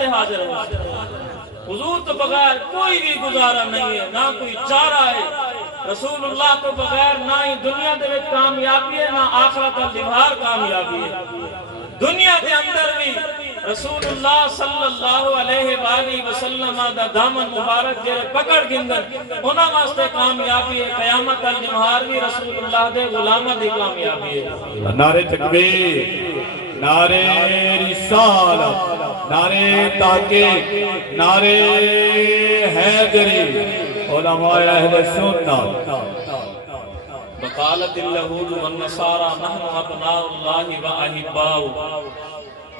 تے حاضر ہو. حضور تو بغیر کوئی بھی گزارا نہیں ہے، نہ کوئی چارہ ہے. رسول اللہ تو بغیر نہ ہی دنیا دے وچ کامیابی ہے، نہ آخرت دی باہر کامیابی ہے. دنیا دے اندر بھی رسول اللہ صلی اللہ علیہ وآلہ وسلم دا دامن مبارک جڑے پکڑ گندن انہاں واسطے کامیابی ہے. قیامت تک جمہار بھی رسول اللہ دے غلاماں دی کامیابی ہے. نعرے تکبیر، نعرے رسالت، نعرے تحقیق، نعرے حیدری، علماء اہل سنت. وقالت اليہود والنصارى نحن ابناء اللہ واحباؤہ.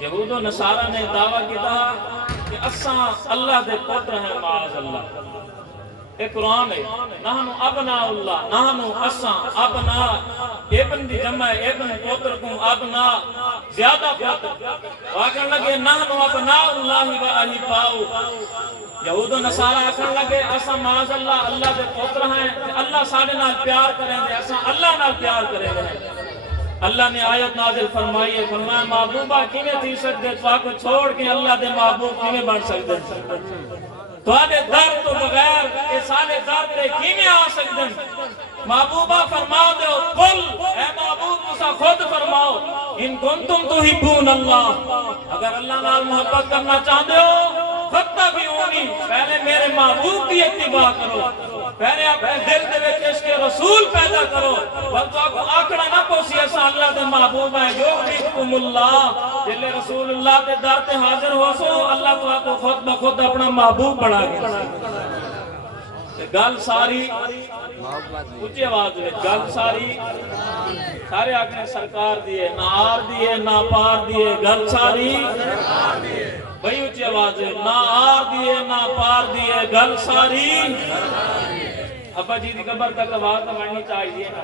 یہود و نصارہ نے دعویٰ کیا کہ اساں اللہ دے پتر ہیں معاذ اللہ. ایک قرآن ہے نحن ابناء اللہ، نحن اساں ابناء، ابن دی جمع ابن پتر کو ابناء زیادہ پتر. آکھن لگے نحن ابناء اللہ واحباؤہ. یہود و نصارہ آکھن لگے اساں معاذ اللہ اللہ دے پتر ہیں، اللہ ساڈے نال پیار کریں دے، اساں اللہ نال پیار کریں دے. اللہ نے آیت نازل فرمائی ہے، فرمایا محبوبہ کیویں تھی سکدے تواکو چھوڑ کے اللہ دے محبوب کیویں بن سکدے؟ تواڈے در تو بغیر اے سارے در تے کیویں آ سکدے؟ محبوبہ فرماؤ دیو قل، اے محبوب تسا خود فرماؤ ان کنتم تحبون اللہ، اگر اللہ نال محبت کرنا چاہتے ہو فاتبعونی، پہلے میرے محبوب کی اتباع کرو، پہلے اپنے دل دے وچ عشق رسول پیدا کرو. بلکہ کو آکڑا نہ پوسی ایسا اللہ دے محبوب ہے جو بکم اللہ، جلے رسول اللہ دے در تے حاضر ہو سو اللہ تو آپ کو خود بخود اپنا محبوب بنا گیا. گل ساری اونچی آواز میں گل ساری سارے آگے سرکار دیئے، نہ آر دیئے نہ پار دیئے، گل ساری بھئی اونچی آواز ہے، نہ آر دیئے نہ پار دیئے، گل ساری. ابا جی دی قبر تک آواز بڑھنی چاہیے نا.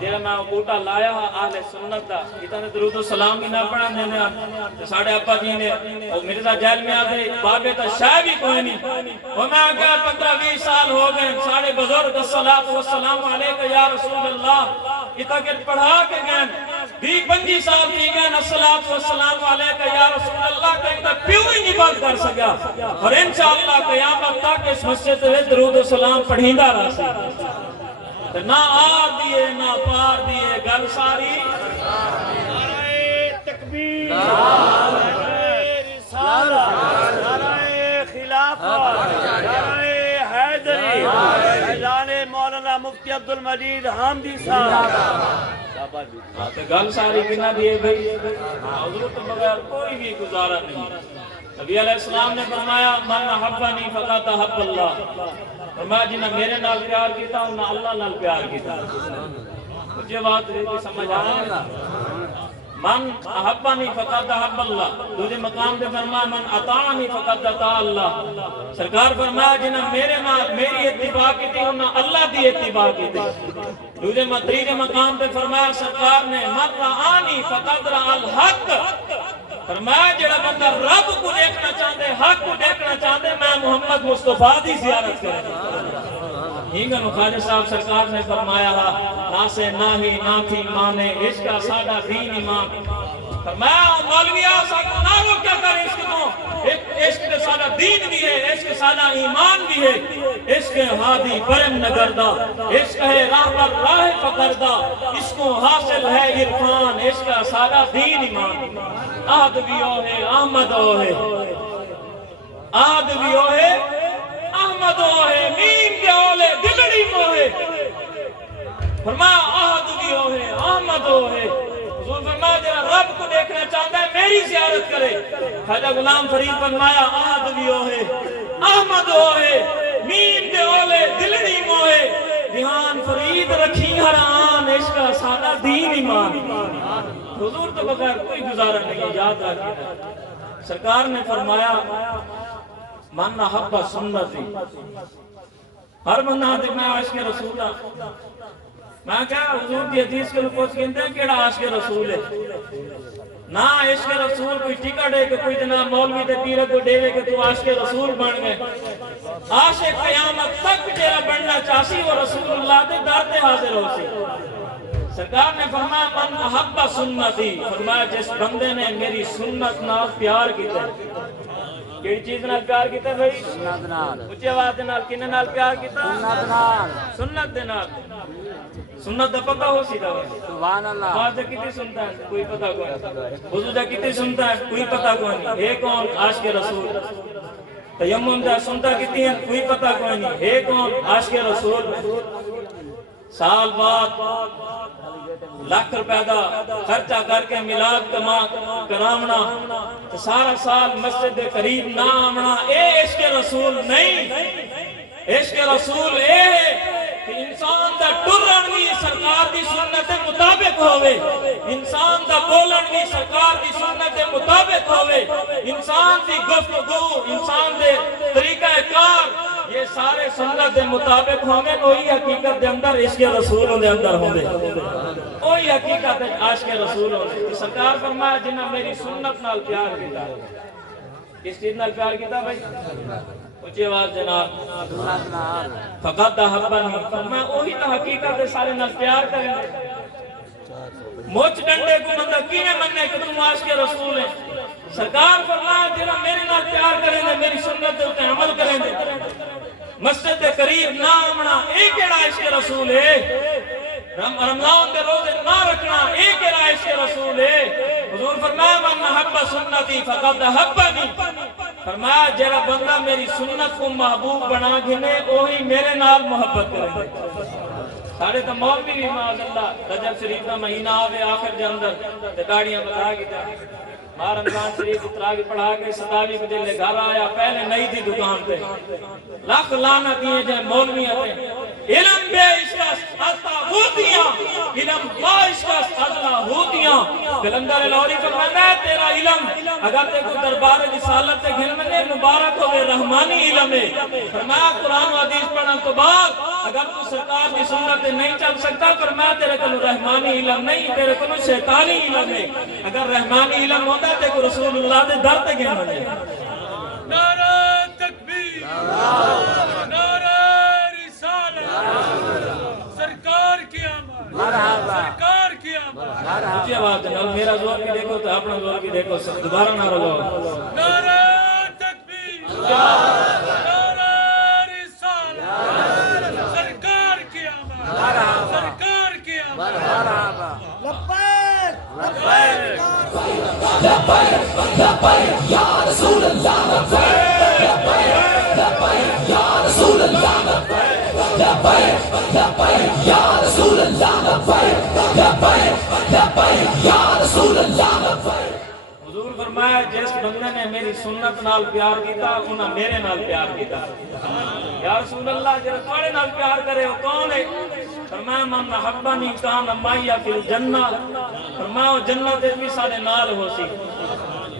جیڑا میں بوٹا لایا ہاں اہل سنت دا، اتنا درود و سلام بھی نہ پڑھا دینے ساڑھے ابا جی نے مرزا جیل میں آگئے بابے تا شاہ بھی کوئی نہیں. وہ میں آگیا 15-20 سال ہو گئے، ساڑھے بزرگ السلام علیکہ یا رسول اللہ اتنا کہ پڑھا کے گئے 20-25 سال کی گئے السلام علیکہ یا رسول اللہ کہ اتنا پیو ہی نہیں بند کر سکیا. اور انشاءاللہ قیامت تک اس مسجد سے درود و سلام پڑھیندہ رہا سی. نہ آر دیئے نہ پار دیئے، گل ساری. نعرہ تکبیر، نعرہ رسالت، نعرہ خلافت، نعرہ حیدری، اعلان مولانا مفتی عبدالمجید حامدی صاحب. گل ساری کنا دیئے بھئی، حضرت بغیر کوئی بھی گزارا نہیں. نبی علیہ السلام نے فرمایا من احبنی فقط احب اللہ، فرمایا جنہاں میرے نال پیار کیتا انہاں اللہ نال پیار کیتا. مجھے بات رہی سمجھ آیا، من احبنی فقط احب اللہ. دوسرے مقام پہ فرمایا من اطاعنی فقط اطاع اللہ. سرکار فرمایا جنہاں میری اتباع کیتی انہاں اللہ دی اتباع کیتی. دوسرے مقام پہ فرمایا سرکار نے من رآنی فقط رأى الحق، فرمایا جڑا بندہ رب کو دیکھنا چاہتے، حق کو دیکھنا چاہتے، میں محمد مصطفیٰ دی زیارت کریں. ہینگا خواجہ صاحب سرکار نے فرمایا نہ سے نہ ہی نہ تھی مانے عشق کا سادہ دین ایمان. فرمایا مولویہ ساکو نہ وہ کیا کریں عشق کو، عشق کا سادہ دین بھی ہے، عشق کا سادہ ایمان بھی ہے. عشق ہادی برم نگردہ، عشق ہے راہ پر راہ پکردہ، اس کو حاصل ہے عرفان، عشق کا سادہ دین ایمان. آد بھی ہے احمد ہے، آد بھی ہے احمد ہے، مین دے اولے دلڑی مو ہے. فرمایا آد بھی ہے احمد ہے. حضور فرمایا جنہا رب کو دیکھنا چاہتا ہے میری زیارت کرے. خواجہ غلام فرید فرمایا آد بھی ہے احمد ہے، مین دے اولے دلڑی مو ہے. ریحان فرید رکھی ہر آن، عشق کا سادہ دین ایمان. حضور تو بغیر کوئی گزارا نہیں، یاد رکھیں. سرکار نے فرمایا من احب سنتی، ہر بندہ دیکھنا عاشق رسول. میں کہا حضور کی حدیث کے لوگ کہتے ہیں کیڑا عاشق رسول ہے؟ نہ عشق رسول کوئی ٹکٹ ہے کہ کوئی جناب مولوی تے پیر کو ڈیوے کہ تو عاشق رسول بن گئے. عاشق قیامت تک جیڑا بننا چاہسی وہ رسول اللہ دے در تے حاضر ہو سی. سرکار نے فرمایا من احب سنتی، فرمایا جس بندے نے میری سنت نال پیار کیتا کیڑی چیز نال پیار کیتا بھائی؟ سنت نال اچھی آواز دے نال کنے نال پیار کیتا؟ سنت نال سنت دے نال سنت دا پتہ ہو سی دا سبحان اللہ آواز دا کتے سنتا ہے کوئی پتہ کوئی نہیں وضو دا کتے سنتا ہے کوئی پتہ کوئی نہیں ہے کون عاشق رسول تیمم دا سنتا کتی ہیں کوئی پتہ کوئی نہیں ہے کون عاشق رسول سال بعد لاکھ روپے دا خرچہ کر کے میلاد کراونا تو سارا سال مسجد دے قریب نہ آمنا اے عشق رسول نہیں عشق رسول اے کہ انسان دا ٹرن بھی سرکار دی سنت دے مطابق ہوئے انسان دا بولن بھی سرکار دی سنت دے مطابق ہوئے انسان دی گفتگو انسان دے طریقہ کار یہ سارے سنت دے مطابق ہوں گے وہی حقیقت دے اندر عشق رسول دے اندر ہوں گے وہی حقیقت عاشق رسول ہوں گے سرکار فرمایا جنہاں میری سنت نال پیار کیتا کس چیز نال پیار کیتا بھائی اچھی آواز جناب سنت نال فقط حبنی فرمایا وہی تو حقیقت سارے نال پیار کریں گے موچ ڈنڈے کو بندہ کینے مننے کہ تم عاشق رسول ہیں سرکار فرمایا جنہاں میرے نال پیار کریں گے میری سنت دے عمل کریں گے مسجد کے قریب نہ آمنا ایک کیڑا عشق رسول ہے رمضان کے روزے نہ رکھنا ایک کیڑا عشق رسول ہے حضور فرمایا من حب سنتی فقد حبنی فرمایا جڑا بندہ میری سنت کو محبوب بنا گھنے وہی میرے نال محبت کرے ساڑھے تو مولوی بھی معاذ اللہ رجب شریف کا مہینہ آوے آخر دے اندر تے داڑیاں بتا گیا ماں رمضان شریف اترا کے پڑھا کے 27 بجے لے گھر آیا پہلے نہیں تھی دکان پہ لاکھ لعنت دیے جائے مولویاں تھے علم بے عشق حتا ہوتیاں علم با عشق حتا ہوتیاں کلندر لاہوری فرماتا ہے تیرا علم اگر تے کو دربار رسالت تے گھن میں مبارک ہوئے رحمانی علم ہے فرمایا قرآن و حدیث پڑھنے تو بعد اگر تو سرکار کی سنت نہیں چل سکتا فرمایا تیرے کو رحمانی علم نہیں تیرے کو شیطانی علم ہے اگر رحمانی علم ہوتا تے کو رسول اللہ دے در تے گھن میں نعرہ تکبیر نعرہ رسالت سرکار کی آمد مرحبا سرکار کی آمد اچھی آواز ہے میرا زور بھی دیکھو تو اپنا زور بھی دیکھو دوبارہ نہ رہو نعرہ تکبیر نعرہ رسالت سرکار کی آمد سرکار کی آمد مرحبا حضور فرمایا جس بندے نے میری سنت نال پیار کیتا انہاں میرے نال پیار کیتا یا رسول اللہ جڑا تواڈے نال پیار کرے او کون ہے فرمایا من حبنی کان معی فی الجنہ فرمایا وہ جنت وچ بھی سارے نال ہو سی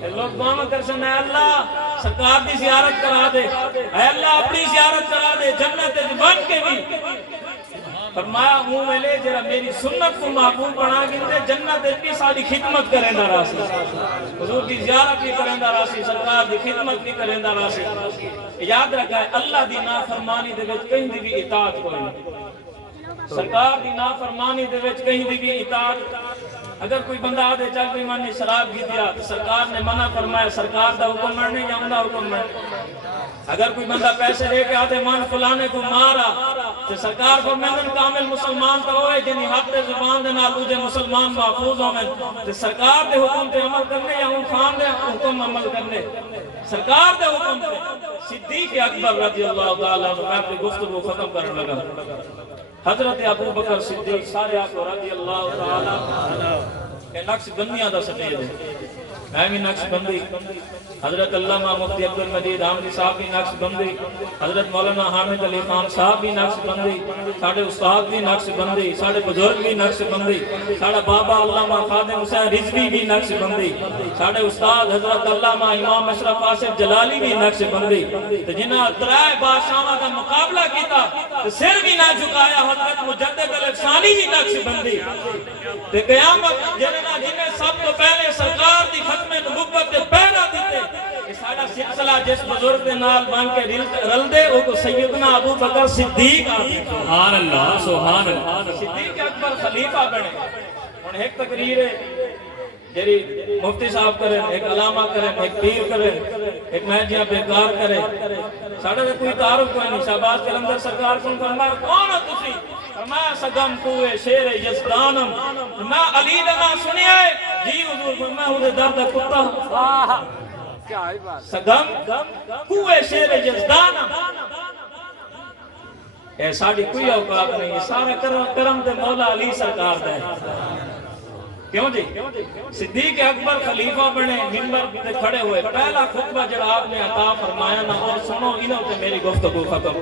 لوگ دعا کر سن اے اللہ سرکار دی زیارت کرا دے اے اللہ اپنی زیارت کرا دے جنت وچ بن کے بھی فرمایا ہوں ویلے جرا میری سنت کو محبوب بنا گندے جنت بھی ساری خدمت کریں دا راسی حضور کی زیارت بھی کریں دا راسی سرکار دی خدمت بھی کریں دا راسی یاد رکھا ہے اللہ دی نافرمانی دے وچ کہیں دی بھی اطاعت کوئی نہیں سرکار دی نافرمانی دے وچ کہیں دی بھی اطاعت اگر کوئی بندہ آدھے چل کوئی من نے شراب کی دیا تو سرکار نے منع فرمایا سرکار دا حکم مرنے یا انہا حکم مرنے اگر کوئی بندہ پیسے لے کے آدھے من فلانے کو مارا تو سرکار فرمائن کامل مسلمان تو ہوئے جنہی حق دے زبان دے نال اوجے مسلمان محفوظ ہوئے تو سرکار دے حکم تے عمل کرنے یا ان خان دے حکم عمل کرنے سرکار دے حکم تے صدیق اکبر رضی اللہ تعالیٰ میں اپنی گفتگو ختم کرنے لگا حضرت ابو بکر صدیق سارے آپ رضی اللہ تعالیٰ کہ نقش بندیاں دا سٹیج ہے میں بھی نقش بندی حضرت علامہ مفتی عبد المجید حامدی صاحب بھی نقش بندی حضرت مولانا حامد علی خان صاحب بھی نقش بندی ساڑھے استاد بھی نقش بندی ساڑھے بزرگ بھی نقش بندی ساڑھے بابا علامہ خادم حسین رضوی بھی نقش بندی ساڑھے استاد حضرت علامہ امام اشرف آصف جلالی بھی نقش بندی تو جنہاں درائے بادشاہاں کا مقابلہ کیتا تو سر بھی نہ جھکایا حضرت مجدد الفسانی بھی نقش بندی تو قیامت جنہیں سب تو پہلے سرکار دی ختم نبوت کے پہنا دیتے کہ ساڑھا سلسلہ جس بزرگ دے نال بان کے رل دے وہ کو سیدنا ابو بکر صدیق آتے سبحان اللہ سبحان اللہ صدیق اکبر خلیفہ بنے انہیں ایک تقریر ہے جیری مفتی صاحب کریں، ایک علامہ کریں، ایک پیر کریں، ایک مہجیاں بیکار کریں، ساڑھے سے کوئی تعارف کوئی نہیں. شہباز قلندر سرکار کو فرمایا کون ہو تسی؟ فرمایا سگم کوئے شیر یزدانم. فرمایا علی دا نام سنیا ہے؟ جی حضور. فرمایا وہ درد کتا. واہ کیا ہی بات. سگم کوئے شیر یزدانم. اے ساڑھی کوئی اوقات نہیں، یہ سارا کرم دے مولا علی سرکار دے. کیوں جی؟ صدیق اکبر خلیفہ بنے، منبر پہ کھڑے ہوئے، پہلا خطبہ جڑا آپ نے عطا فرمایا نا، اور سنو انہوں تے میری گفتگو ختم.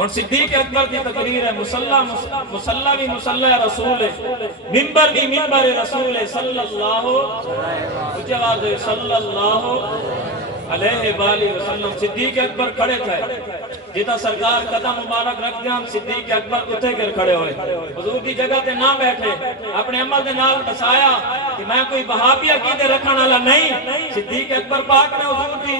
اور صدیق اکبر کی تقریر ہے، مسلح بھی مسلح رسول ہے، منبر بھی منبر رسول ہے، صلی اللہ علیہ وآلہ وسلم. صدیق اکبر کھڑے تھے، جیتا سرکار قدم مبارک رکھ دیا، صدیق اکبر اٹھے کر کھڑے ہوئے. حضور کی جگہ تے نہ بیٹھے، اپنے عمل دے نال بسایا کہ میں کوئی وہابی عقیدے رکھنے والا نہیں. صدیق اکبر پاک نے حضور کی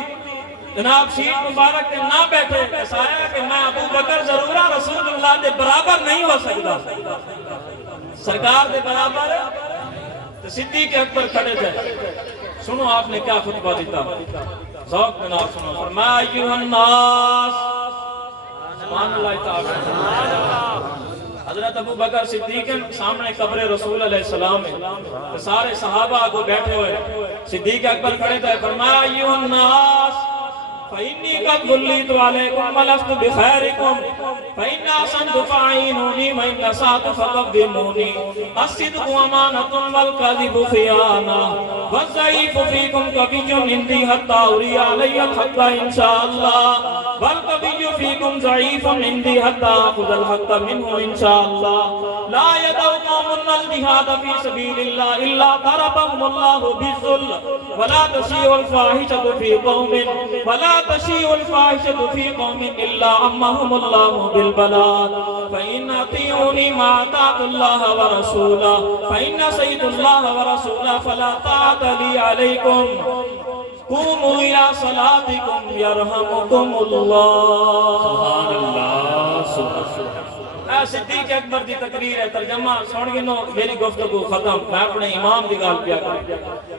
جناب سیٹ مبارک تے نہ بیٹھے، بسایا کہ میں ابو بکر ضرورہ رسول اللہ دے برابر نہیں ہو سکتا، سرکار دے برابر. تو صدیق اکبر کھڑے تھے. سنو آپ نے کیا خطبہ دیتا، ذوق میں نام سنو. فرمایا ایوہ الناس، سبحان اللہ تعالی. حضرت ابو بکر صدیق سامنے قبر رسول علیہ السلام ہے، سارے صحابہ کو بیٹھے ہوئے، صدیق اکبر کھڑے تھے. فرمایا ایوہ الناس فإني قد وليت عليكم ولست بخيركم فإن أحسنت فأعينوني وإن أسأت فقدموني. الصدق أمانة والكذب خيانة والضعيف فيكم قوي عندي حتى أري علي الحق إن شاء الله والقوي فيكم ضعيف عندي حتى أخذ الحق منه إن شاء الله. لا يدع قوم الجهاد في سبيل الله إلا ضربهم الله بالذل ولا تشيع الفاحشة في قوم في قوم إلا عمهم الله بالبلاء. فإن أطيعوني ما أطاعت الله ورسوله فإن سيد الله ورسوله فلا طاعة لي عليكم. قوموا إلى صلاتكم يرحمكم الله. سبحان اللہ سبحان اللہ. صدیق اکبر دی تقریر ہے، ترجمہ سن گنو میری گفتگو ختم. میں اپنے امام دی گل پیا کر.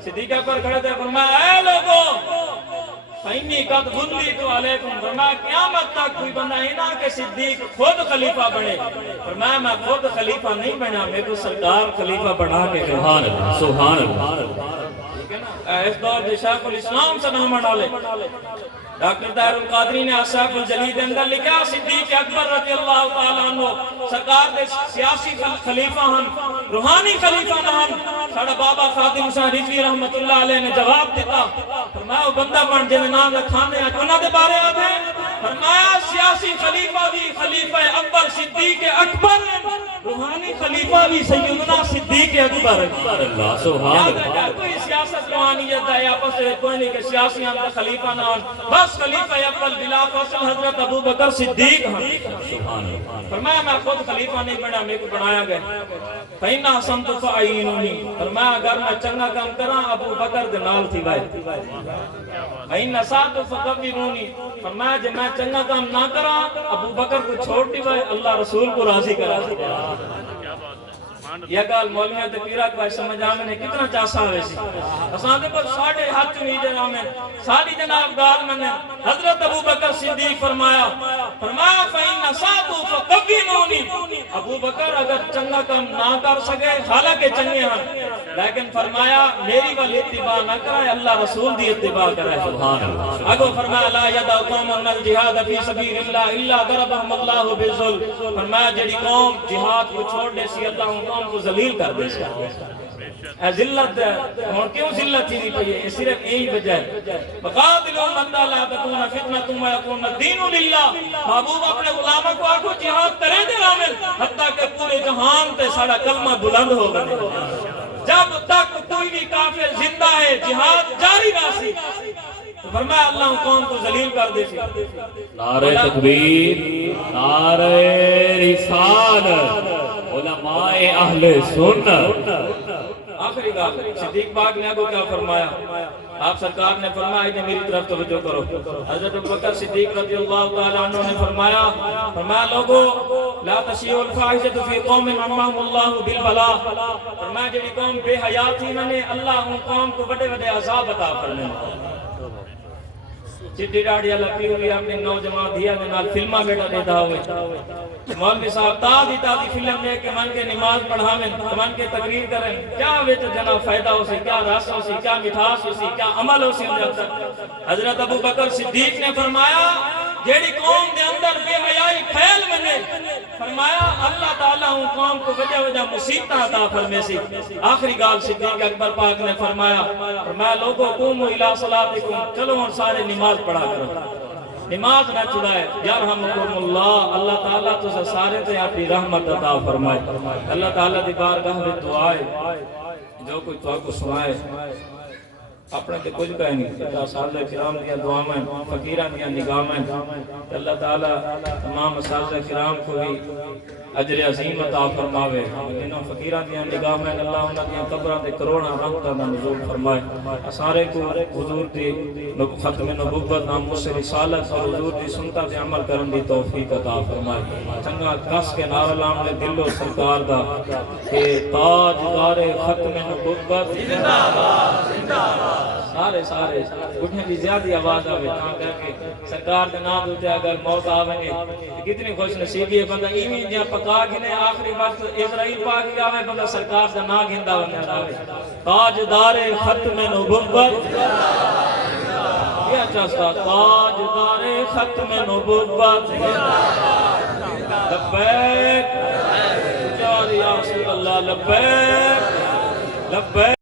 صدیق اکبر کھڑے تھے، فرمایا اے لوگوں فإنی قد وليت علیکم. فرمایا قیامت تک کوئی بندہ ہی نہ کہ صدیق خود خلیفہ بنے. فرمایا میں خود خلیفہ نہیں بنا، میرے کو سرکار خلیفہ بنا کے. سبحان اللہ سبحان اللہ. اس دور دے شیخ الاسلام سے نام ڈالے ڈاکٹر طاہر القادری نے اصحاب الجلیل اندر لکھا صدیق اکبر رضی اللہ تعالیٰ عنہ سرکار دے سیاسی خلیفہ ہن، روحانی خلیفہ نہ ہن. ساڑھا بابا خادم شاہ رضوی رحمت اللہ علیہ نے جواب دیتا. فرمایا وہ بندہ بن جن نام رکھانے ہیں انہاں دے بارے آتے. فرمایا سیاسی خلیفہ بھی خلیفہ اکبر صدیق اکبر، روحانی خلیفہ بھی سیدنا صدیق اکبر. اللہ سبحان اللہ. کوئی سیاست روحانیت ہے آپس میں کوئی نہیں کہ سیاسی ہم خلیفہ نہ ہن، بس خلیفہ اول بلا فصل حضرت ابو بکر صدیق ہیں. سبحان اللہ. فرمایا میں خود خلیفہ نہیں بنا، میرے کو بنایا گیا. فإن أحسنت فأعينوني. فرمایا اگر میں چنگا کام کراں ابو بکر دے نال تھی بھائی. فإن أسأت فقدموني. فرمایا جب میں چنگا کام نہ کراں ابو بکر کو چھوڑ دی بھائی، اللہ رسول کو راضی کرا. یہ گال مولیاں تے پیرا کو سمجھ آمنے کتنا چاسا ہوئے سی. اساں دے پر ساڑھے ہاتھ نہیں دے رہا میں ساڑھی جناب گال میں نے حضرت ابو بکر صدیق فرمایا فَإِنَّ سَاتُ فَقَوِّمُونِ. ابو بکر اگر چنگا کام نہ کر سکے حالانکہ چنگے ہیں، لیکن فرمایا میری والی اتباع نہ کرائے، اللہ رسول دی اتباع کرائے. سبحان اللہ. اگو فرمایا لا يدع قوم الجهاد في سبيل الله الا ضربهم الله بالذل. فرمایا جڑی قوم جہاد کو چھوڑ دے سی اللہ ان قوم کو ذلیل کر دے سی. اے ذلت اور کیوں ذلت تھی پئی ہے؟ صرف یہی وجہ ہے بقاتلوا من لا تكون فتنة ويكون الدين لله. محبوب اپنے غلاموں کو آکھو جہاد کرے دے عامل حتیٰ کہ پورے جہان تے سارا کلمہ بلند ہو گئے. جب تک کوئی بھی کافر زندہ ہے جہاد جاری نہ سی. فرمایا اللہ قوم کو ذلیل کر دے سی. نعرہ تکبیر، نعرہ رسالت، علماء اہل سنت. آخری گال صدیق پاک نے کو کیا فرمایا؟ آپ سرکار نے فرمایا کہ میری طرف توجہ کرو. حضرت ابوبکر صدیق رضی اللہ تعالی عنہ نے فرمایا لوگو لا تشیعوا الفاحشۃ فی قوم امام اللہ بالبلاء. فرمایا جڑی قوم بے حیا تھی انہوں نے اللہ ان قوم کو بڑے بڑے عذاب عطا فرمائے. چٹی ڈاڑی لپی ہوئی اپنے نوجوان دیا کے نال فلمہ بیٹا دیتا ہوئے مولوی صاحب تازی فلم لے کے من کے نماز پڑھاویں من کے تقریر کریں کیا وچ جنا فائدہ ہو سی کیا رس ہو سی کیا مٹھاس ہو سی کیا عمل ہو سی. حضرت ابوبکر صدیق نے فرمایا جیڑی قوم دے اندر بے حیائی پھیل ونے فرمایا اللہ تعالیٰ ان قوم کو وجہ مصیبتاں عطا فرمے سی. آخری گال صدیق اکبر پاک نے فرمایا لوگوں قوموا الی صلاتکم چلو ہن سارے نماز پڑھا کرو. نماز نہ چھڑائے یرحمکم اللہ اللہ تعالیٰ تو سارے تے اپنی رحمت عطا فرمائے. اللہ تعالیٰ دی بارگاہ میں دعا ہے جو کوئی تو کو سنائے اپنے تے کچھ کہہ نہیں صحابہ کرام دیا دعائیں فقیران دیا نگاہیں اللہ تعالیٰ تمام صحابہ کرام کو بھی اجر عظیم عطا فرماوے. جنہوں فقیران دیا نگاہیں اللہ انہاں دیا قبراں تے کروڑاں رحمتاں دا نزول فرمائے. سارے کو حضور دی ختم نبوت ناموس رسالت اور حضور دی سنتاں تے عمل کرن دی توفیق عطا فرمائے. چنگا کس کے نعرہ لام نے دل و سرکار دا کہ تاجدار ختم نبوت زندہ باد زندہ باد. سارے اٹھنے بھی زیادہ آواز آوے تاں کر کے سرکار دے نام ہوتے اگر موت آویں گے کتنی خوش نصیبی ہے بندہ ایویں جہاں پکا گھنے آخری وقت اسرائیل پاک آوے بندہ سرکار دے نام گھندا ونے آوے تاجدار ختم نبوت یہ چاہتا تاجدار ختم نبوت لبیک یا رسول اللہ لبیک لبیک.